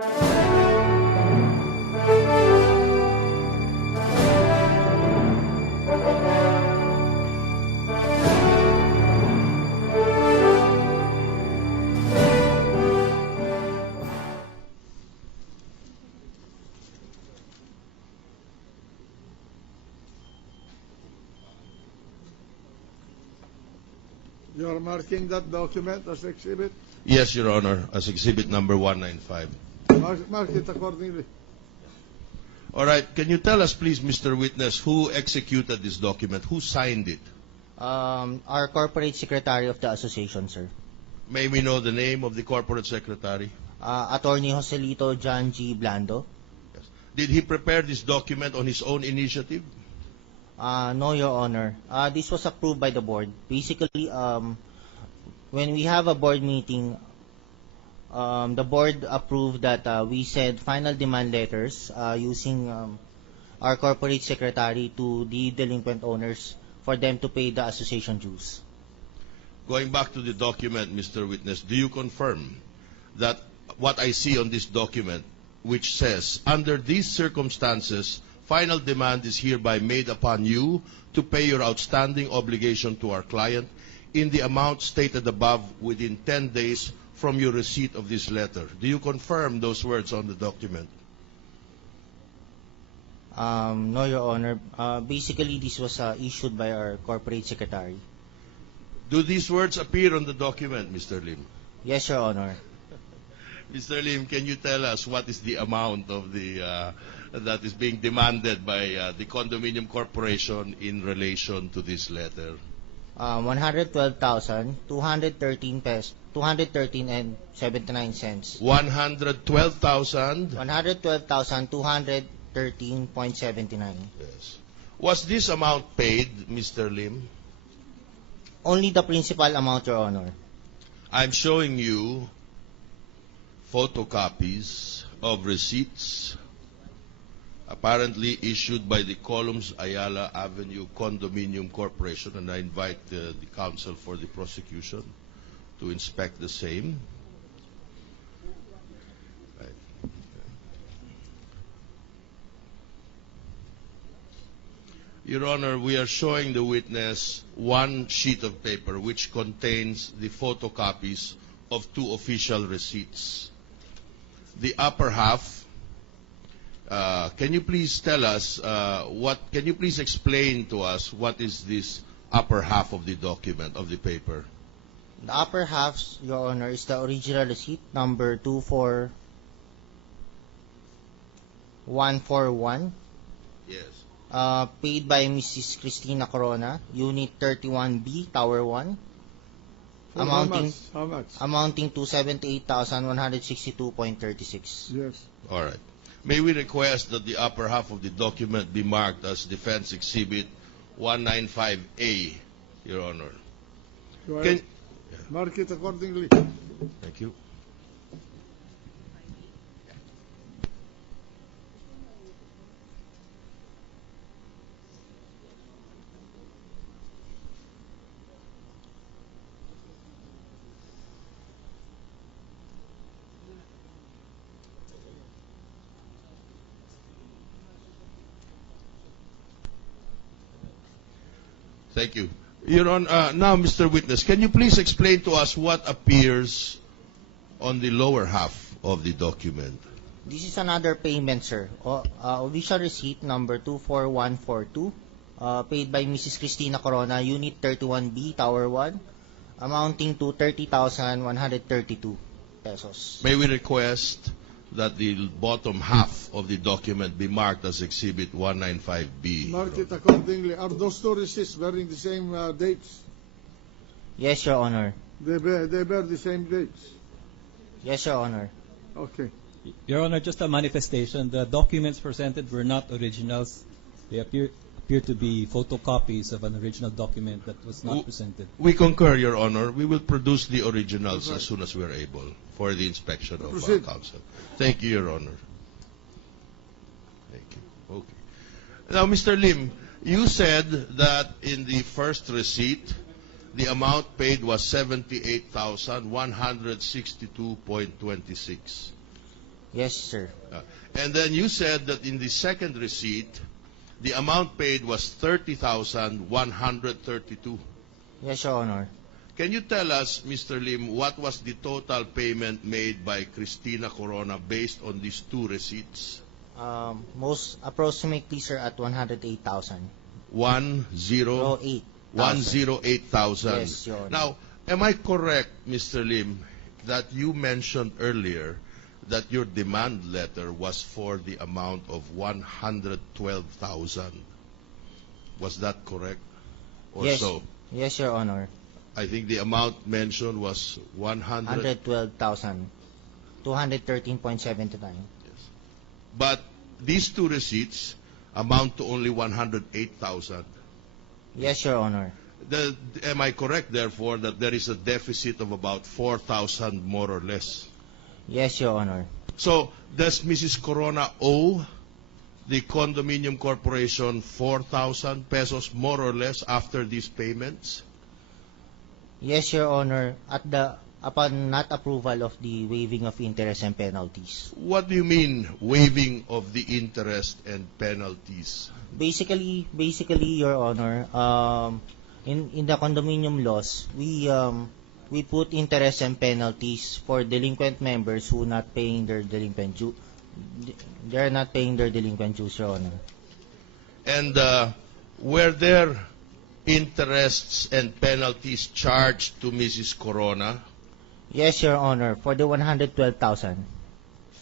You are marking that document as exhibit? Yes, Your Honor, as exhibit number 195. Mark it accordingly. All right, can you tell us, please, Mr. Witness, who executed this document? Who signed it? Our corporate secretary of the association, sir. May we know the name of the corporate secretary? Attorney Joselito John G. Blando. Yes. Did he prepare this document on his own initiative? No, Your Honor. This was approved by the board. Basically, when we have a board meeting, the board approved that we send final demand letters using our corporate secretary to the delinquent owners for them to pay the association dues. Going back to the document, Mr. Witness, do you confirm that what I see on this document, which says, under these circumstances, final demand is hereby made upon you to pay your outstanding obligation to our client in the amount stated above within 10 days from your receipt of this letter? Do you confirm those words on the document? No, Your Honor. Basically, this was issued by our corporate secretary. Do these words appear on the document, Mr. Lim? Yes, Your Honor. Mr. Lim, can you tell us what is the amount of the that is being demanded by the condominium corporation in relation to this letter? 112,213 pesos, 213 and 79 cents. 112,000. 112,213.79. Yes. Was this amount paid, Mr. Lim? Only the principal amount, Your Honor. I'm showing you photocopies of receipts apparently issued by the Columns Ayala Avenue Condominium Corporation, and I invite the counsel for the prosecution to inspect the same. Right. Your Honor, we are showing the witness one sheet of paper which contains the photocopies of two official receipts. The upper half, can you please tell us can you please explain to us what is this upper half of the document, of the paper? The upper half, Your Honor, is the original receipt number 24141. Yes. Paid by Mrs. Cristina Corona, Unit 31B, Tower 1. How much? Amounting to 78,162.36. Yes. All right. May we request that the upper half of the document be marked as Defense Exhibit 195A, Your Honor. Mark it accordingly. Thank you. Thank you. Your Honor, now, Mr. Witness, can you please explain to us what appears on the lower half of the document? This is another payment, sir. Official receipt number 24142, paid by Mrs. Cristina Corona, Unit 31B, Tower 1, amounting to 30,132 pesos. May we request that the bottom half of the document be marked as Exhibit 195B? Mark it accordingly. Are those two receipts bearing the same dates? Yes, Your Honor. They bear the same dates. Yes, Your Honor. Okay. Your Honor, just a manifestation. The documents presented were not originals. They appear to be photocopies of an original document that was not presented. We concur, Your Honor. We will produce the originals as soon as we are able for the inspection of our counsel. Thank you, Your Honor. Thank you. Okay. Now, Mr. Lim, you said that in the first receipt, the amount paid was 78,162.26. Yes, sir. And then you said that in the second receipt, the amount paid was 30,132. Yes, Your Honor. Can you tell us, Mr. Lim, what was the total payment made by Cristina Corona based on these two receipts? Most approximately, sir, at 108,000. 108,000. 108,000. Yes, Your Honor. Now, am I correct, Mr. Lim, that you mentioned earlier that your demand letter was for the amount of 112,000? Was that correct? Or Yes. so? Yes, Your Honor. I think the amount mentioned was 112,000. 213.79. But these two receipts amount to only 108,000. Yes, Your Honor. Am I correct, therefore, that there is a deficit of about 4,000 more or less? Yes, Your Honor. So, does Mrs. Corona owe the condominium corporation 4,000 pesos more or less after these payments? Yes, Your Honor. Upon not approval of the waiving of interest and penalties. What do you mean, waiving of the interest and penalties? Basically, Your Honor, in the condominium laws, we put interest and penalties for delinquent members who not paying their delinquent due. They are not paying their delinquent dues, Your Honor. And were there interests and penalties charged to Mrs. Corona? Yes, Your Honor, for the 112,000.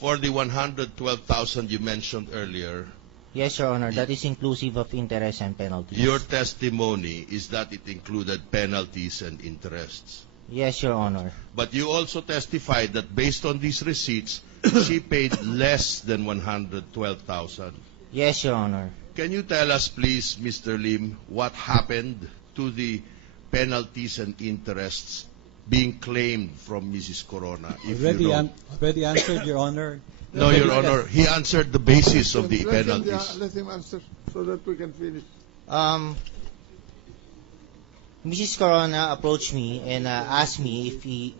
For the 112,000 you mentioned earlier, Yes, Your Honor, that is inclusive of interest and penalties. your testimony is that it included penalties and interests. Yes, Your Honor. But you also testified that based on these receipts, she paid less than 112,000. Yes, Your Honor. Can you tell us, please, Mr. Lim, what happened to the penalties and interests being claimed from Mrs. Corona? If you know? Already answered, Your Honor. No, Your Honor, he answered the basis of the penalties. Let him answer so that we can finish. Mrs. Corona approached me and asked me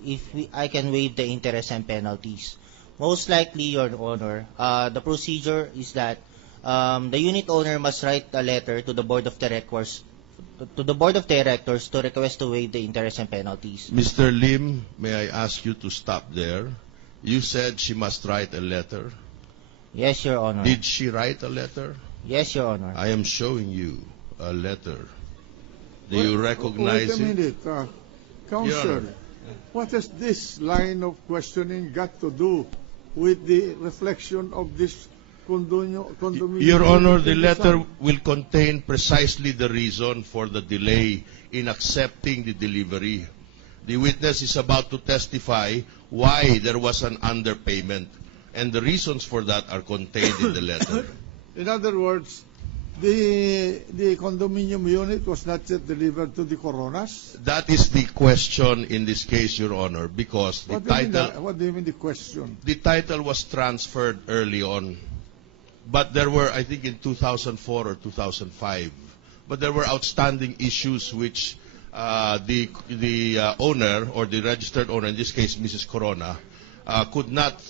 if I can waive the interest and penalties. Most likely, Your Honor, the procedure is that the unit owner must write a letter to the board of directors to request to waive the interest and penalties. Mr. Lim, may I ask you to stop there? You said she must write a letter. Yes, Your Honor. Did she write a letter? Yes, Your Honor. I am showing you a letter. Do you recognize Wait a it? minute, Counselor. What has this line of questioning got to do with the reflection of this condominium? Your Honor, the letter will contain precisely the reason for the delay in accepting the delivery. The witness is about to testify why there was an underpayment, and the reasons for that are contained in the letter. In other words, the condominium unit was not yet delivered to the Coronas? That is the question in this case, Your Honor, because the What do you mean the question? the title was transferred early on. But there were, I think, in 2004 or 2005. But there were outstanding issues which the owner, or the registered owner, in this case Mrs. Corona, could not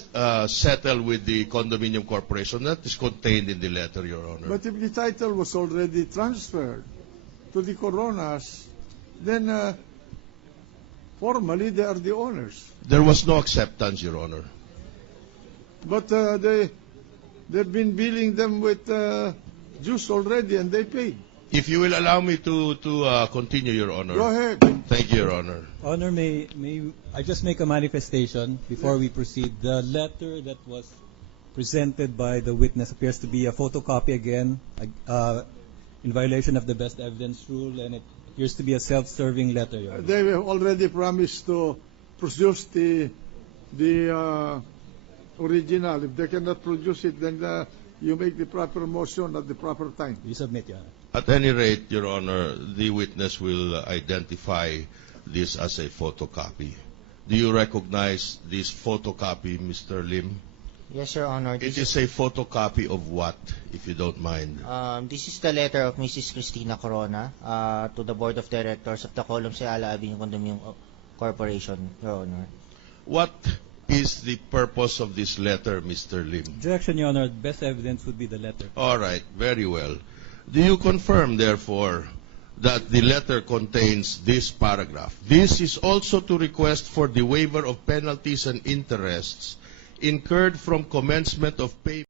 settle with the condominium corporation. That is contained in the letter, Your Honor. But if the title was already transferred to the Coronas, then formally they are the owners. There was no acceptance, Your Honor. But they've been billing them with dues already, and they paid. If you will allow me to continue, Your Honor. Go ahead. Thank you, Your Honor. Honor, may I just make a manifestation before we proceed? The letter that was presented by the witness appears to be a photocopy again, in violation of the best evidence rule, and it appears to be a self-serving letter, Your Honor. They have already promised to produce the original. If they cannot produce it, then you make the proper motion at the proper time. We submit, Your Honor. At any rate, Your Honor, the witness will identify this as a photocopy. Do you recognize this photocopy, Mr. Lim? Yes, Your Honor. It is a photocopy of what, if you don't mind? This is the letter of Mrs. Cristina Corona to the Board of Directors of the Column Seala Avenue Condominium Corporation, Your Honor. What is the purpose of this letter, Mr. Lim? Objection, Your Honor. Best evidence would be the letter. All right, very well. Do you confirm, therefore, that the letter contains this paragraph? This is also to request for the waiver of penalties and interests incurred from commencement of payment